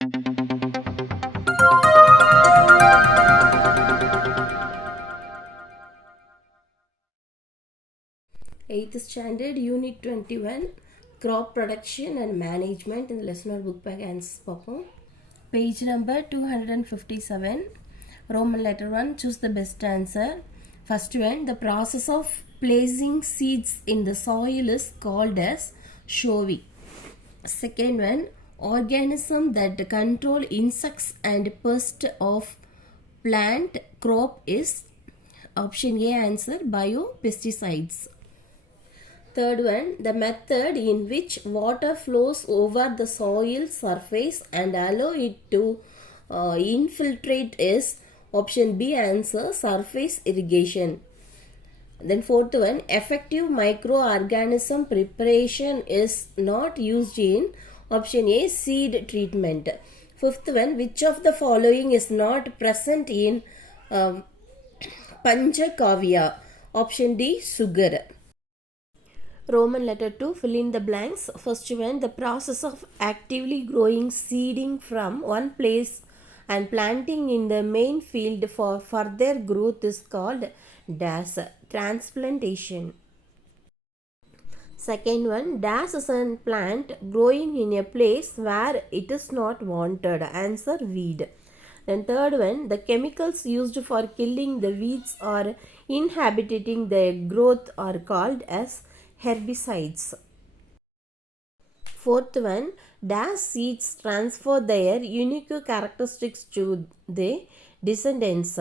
8th Standard Unit 21 Crop Production and Management in the lesson book bag answers பார்ப்போம். Page number 257. Roman letter 1. Choose the best answer. First one, the process of placing seeds in the soil is called as sowing. Second one, organism that control insects and pest of plant crop is option A answer biopesticides. Third one, the method in which water flows over the soil surface and allow it to infiltrate is option B answer surface irrigation. Then fourth one, effective microorganism preparation is not used in option A seed treatment. Fifth one, which of the following is not present in Panchakavya? Option D sugar. Roman letter 2, fill in the blanks. First one, the process of actively growing seeding from one place and planting in the main field for further growth is called dash transplantation. Second one, dash is a plant growing in a place where it is not wanted. Answer weed. Then third one, the chemicals used for killing the weeds or inhibiting their growth are called as herbicides. Fourth one, dash seeds transfer their unique characteristics to the descendants.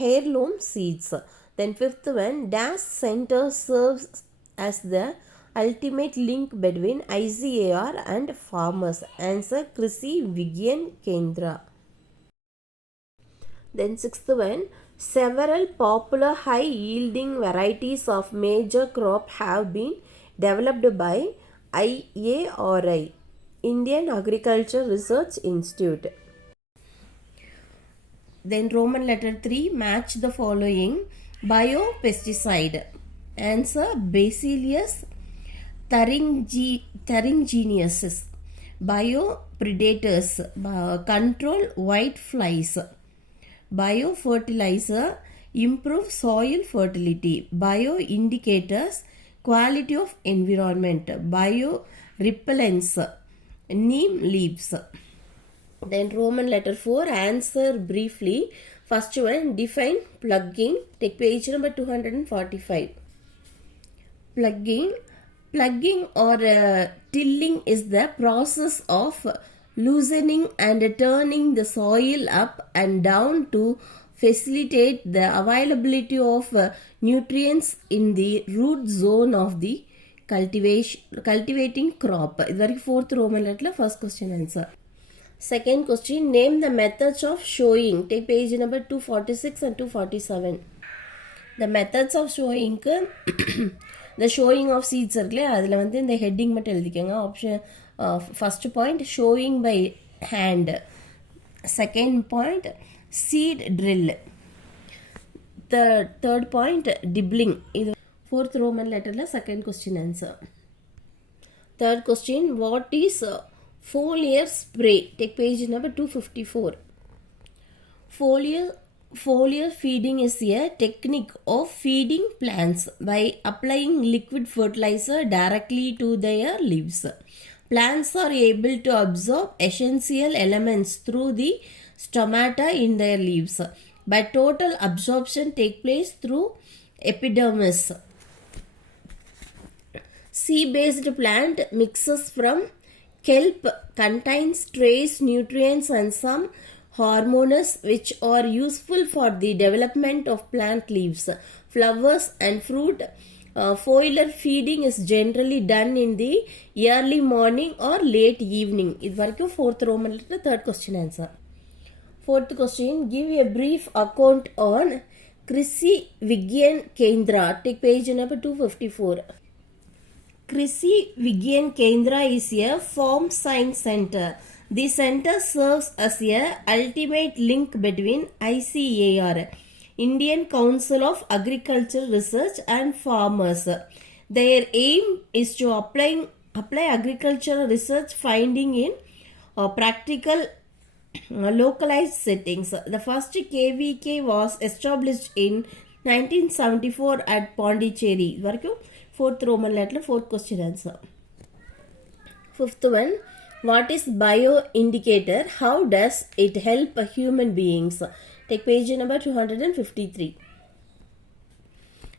Heirloom seeds. Then fifth one, dash center serves as the ultimate link between ICAR and farmers. Answer Krishi Vigyan Kendra. Then sixth one, several popular high yielding varieties of major crop have been developed by IARI, Indian Agriculture Research Institute. Then Roman letter 3, match the following biopesticide. Answer Bacillus thuringiensis. Biopredators, control white flies. Biofertilizer, improve soil fertility. Bioindicators, quality of environment. Biorepellents, neem leaves. Then Roman letter 4, answer briefly. First one, define plugging. Take page number 245. Plugging or tilling is the process of loosening and turning the soil up and down to facilitate the availability of nutrients in the root zone of the cultivating crop. This is fourth Roman letter, first question answer. Second question, name the methods of sowing. Take page number 246 and 247. The methods of sowing, the showing of seeds இருக்குல்ல அதில் வந்து இந்த heading மட்டும் எழுதிக்கோங்க. Option first point sowing by hand. Second point seed drill. Third point dibbling. இது fourth Roman லெட்டரில் second question answer. Third question, what is foliar spray? Take page number 254. Foliar feeding is a technique of feeding plants by applying liquid fertilizer directly to their leaves. Plants are able to absorb essential elements through the stomata in their leaves, but total absorption takes place through epidermis. Sea-based plant mixes from kelp contains trace nutrients and some hormones which are useful for the development of plant leaves, flowers and fruit. Foliar feeding is generally done in the early morning or late evening. This is fourth Roman letter, third question answer. Fourth question, give a brief account on Krishi Vigyan Kendra. Take page number 254. Krishi Vigyan Kendra is a farm science center. The center serves as a ultimate link between ICAR, Indian Council of Agriculture Research, and farmers. Their aim is to apply agricultural research finding in practical Localized settings. The first KVK was established in 1974 at Pondicherry. Varaku fourth Roman letter, fourth question answer. Fifth one, what is bioindicator? How does it help human beings? Take page number 253.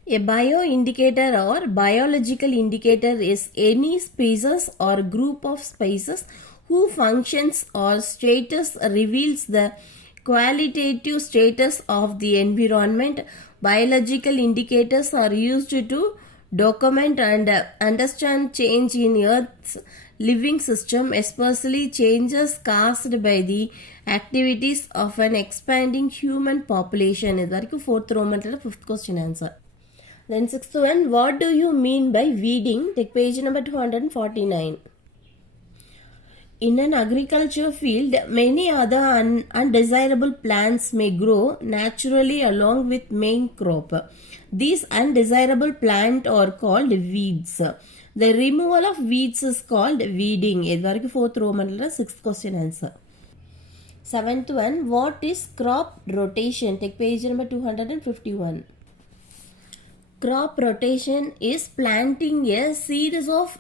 A bioindicator or biological indicator is any species or group of species whose functions or status reveals the qualitative status of the environment. Biological indicators are used to document and understand change in Earth's living system, especially changes caused by the activities of an expanding human population. This is fourth Roman letter, fifth question answer. Then sixth one, what do you mean by weeding? Take page number 249. In an agriculture field, many other undesirable plants may grow naturally along with main crop. These undesirable plants are called weeds. The removal of weeds is called weeding. This fourth Roman letter, sixth question answer. Seventh one, what is crop rotation? Take page number 251. Crop rotation is planting a series of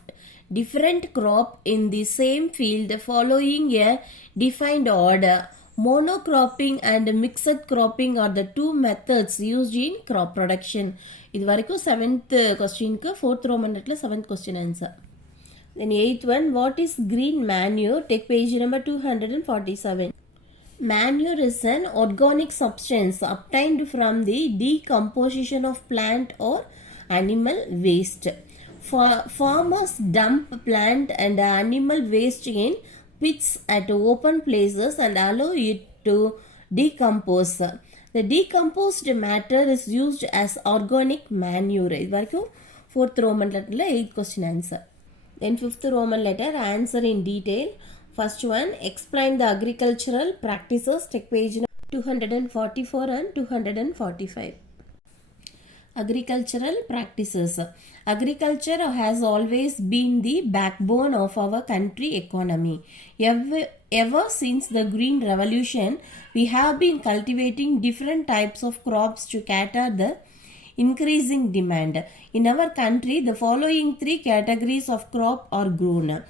different crop in the same field following a defined order. Monocropping and mixed cropping are the two methods used in crop production. This is seventh question, fourth Roman letter, seventh question answer. Then eighth one, what is green manure? Take page number 247. Manure is an organic substance obtained from the decomposition of plant or animal waste. Farmers dump plant and animal waste in pits at open places and allow it to decompose. The decomposed matter is used as organic manure. Fourth Roman letter, 8th question answer. Then fifth Roman letter, answer in detail. First one, explain the agricultural practices. Take page 244 and 245. Agricultural practices. Agriculture has always been the backbone of our country economy. Ever since the Green Revolution, we have been cultivating different types of crops to cater the increasing demand. In our country, the following three categories of crop are grown.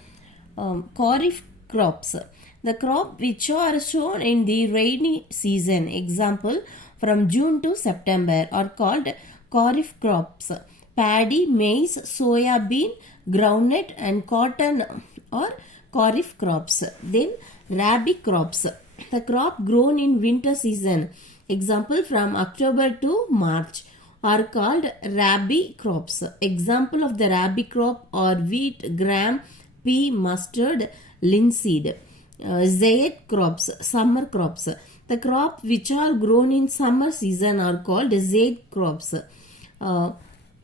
Kharif crops. The crop which are shown in the rainy season, example from June to September, are called Kharif crops. Paddy, maize, soya bean, groundnut and cotton are Kharif crops. Then Rabi crops. The crop grown in winter season, example from October to March, are called Rabi crops. Example of the Rabi crop are wheat, gram, pea, mustard, linseed. Zaid crops, summer crops. The crop which are grown in summer season are called Zaid crops.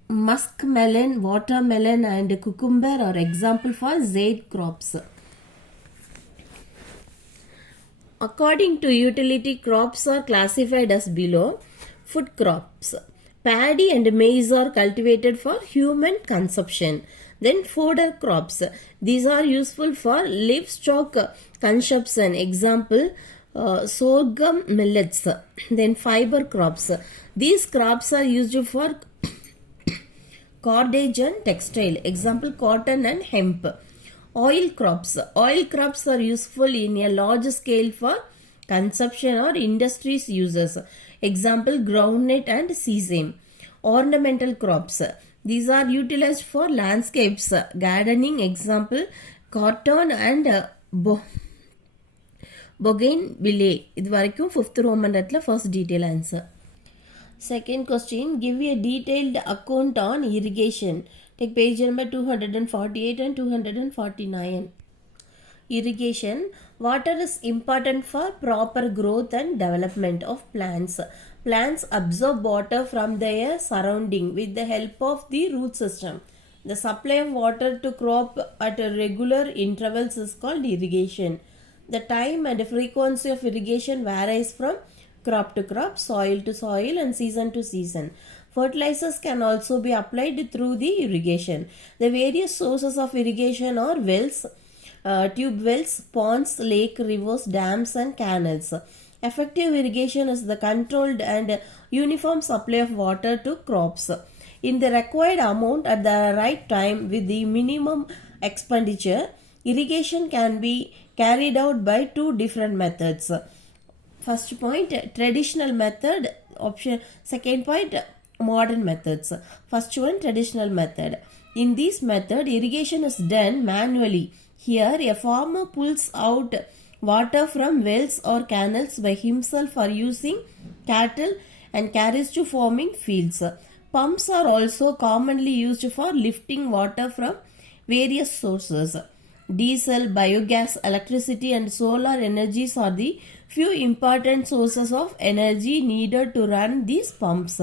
Musk melon, watermelon and cucumber are example for Zaid crops. According to utility, crops are classified as below. Food crops. Paddy and maize are cultivated for human consumption. Then fodder crops. These are useful for livestock consumption. Example, sorghum millets. Then fiber crops. These crops are used for cordage and textile. Example, cotton and hemp. Oil crops. Oil crops are useful in a large scale for consumption or industries uses. Example, groundnut and sesame. Ornamental crops. These are utilized for landscapes, gardening. Example, cotton and bougainvillea. This is fifth Roman letter, first detail answer. Second question, give a detailed account on irrigation. Take page number 248 and 249. Irrigation. Water is important for proper growth and development of plants. Plants absorb water from their surrounding with the help of the root system. The supply of water to crop at regular intervals is called irrigation. The time and frequency of irrigation varies from crop to crop, soil to soil and season to season. Fertilizers can also be applied through the irrigation. The various sources of irrigation are wells, tube wells, ponds, lake, rivers, dams and canals. Effective irrigation is the controlled and uniform supply of water to crops in the required amount at the right time with the minimum expenditure. Irrigation can be carried out by two different methods. First point, traditional method. Option second point, modern methods. First one, traditional method. In this method, irrigation is done manually. Here, a farmer pulls out water from wells or canals by himself or using cattle and carries to farming fields. Pumps are also commonly used for lifting water from various sources. Diesel, biogas, electricity and solar energies are the few important sources of energy needed to run these pumps.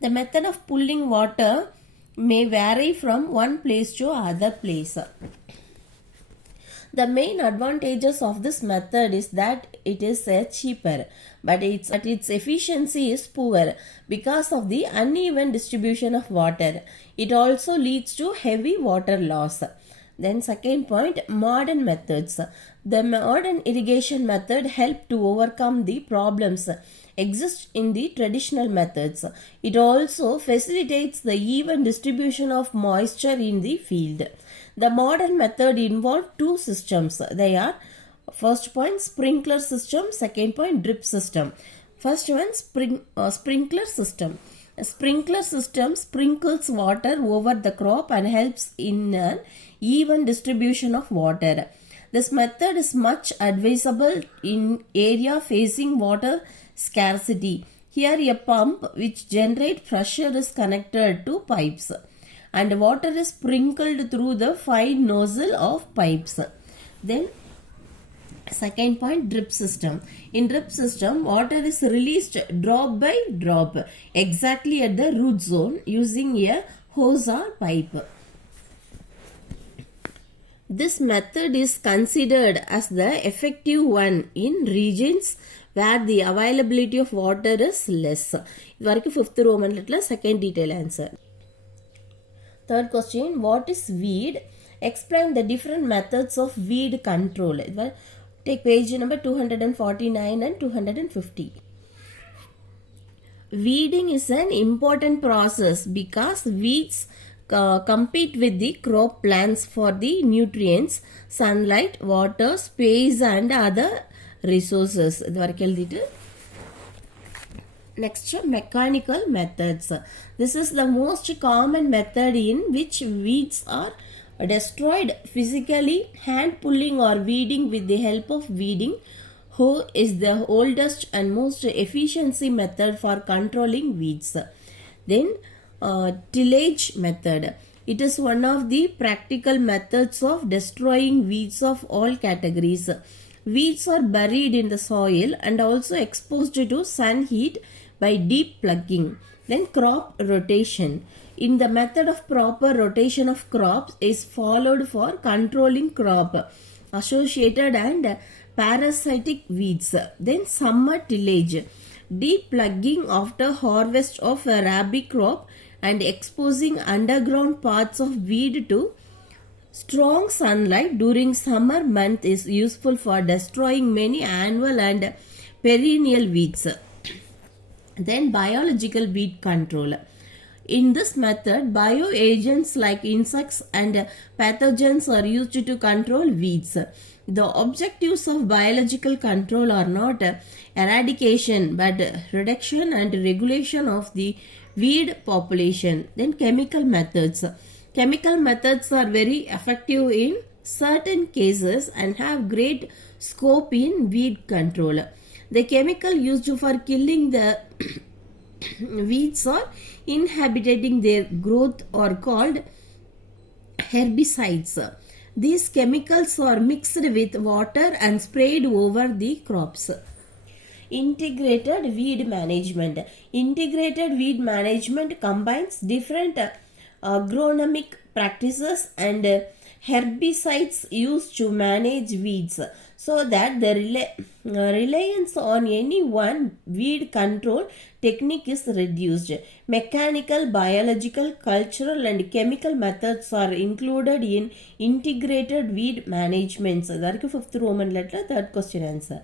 The method of pulling water may vary from one place to other place. The main advantages of this method is that it is cheaper, but its efficiency is poor because of the uneven distribution of water. It also leads to heavy water loss. Then second point, modern methods. The modern irrigation method help to overcome the problems exist in the traditional methods. It also facilitates the even distribution of moisture in the field. The modern method involves two systems. They are first point, sprinkler system, second point, drip system. First one, sprinkler system. A sprinkler system sprinkles water over the crop and helps in an even distribution of water. This method is much advisable in area facing water scarcity. Here a pump which generates pressure is connected to pipes and water is sprinkled through the fine nozzle of pipes. Then second point, drip system. In drip system, water is released drop by drop exactly at the root zone using a hose or pipe. This method is considered as the effective one in regions where the availability of water is less. இது வரைக்கும் 5th Roman letter second detail answer. Third question, what is weed? Explain the different methods of weed control. Take page number 249 and 250. Weeding is an important process because weeds compete with the crop plants for the nutrients, sunlight, water, space and other resources. Next, mechanical methods. This is the most common method in which weeds are destroyed physically. Hand pulling or weeding with the help of weeding hoe is the oldest and most efficiency method for controlling weeds. Then tillage method. It is one of the practical methods of destroying weeds of all categories. Weeds are buried in the soil and also exposed to sun heat by deep plugging. Then crop rotation. In the method of proper rotation of crops is followed for controlling crop associated and parasitic weeds. Then summer tillage. Deep plugging after harvest of a rabi crop and exposing underground parts of weed to strong sunlight during summer month is useful for destroying many annual and perennial weeds. Then biological weed control. In this method, bioagents like insects and pathogens are used to control weeds. The objectives of biological control are not eradication but reduction and regulation of the weed population. Then chemical methods. Chemical methods are very effective in certain cases and have great scope in weed control. The chemical used for killing the weeds or inhibiting their growth are called herbicides. These chemicals are mixed with water and sprayed over the crops. Integrated weed management. Integrated weed management combines different agronomic practices and herbicides used to manage weeds, so that the reliance on any one weed control technique is reduced. Mechanical, biological, cultural and chemical methods are included in integrated weed management. So that is 5th Roman letter, third question answer.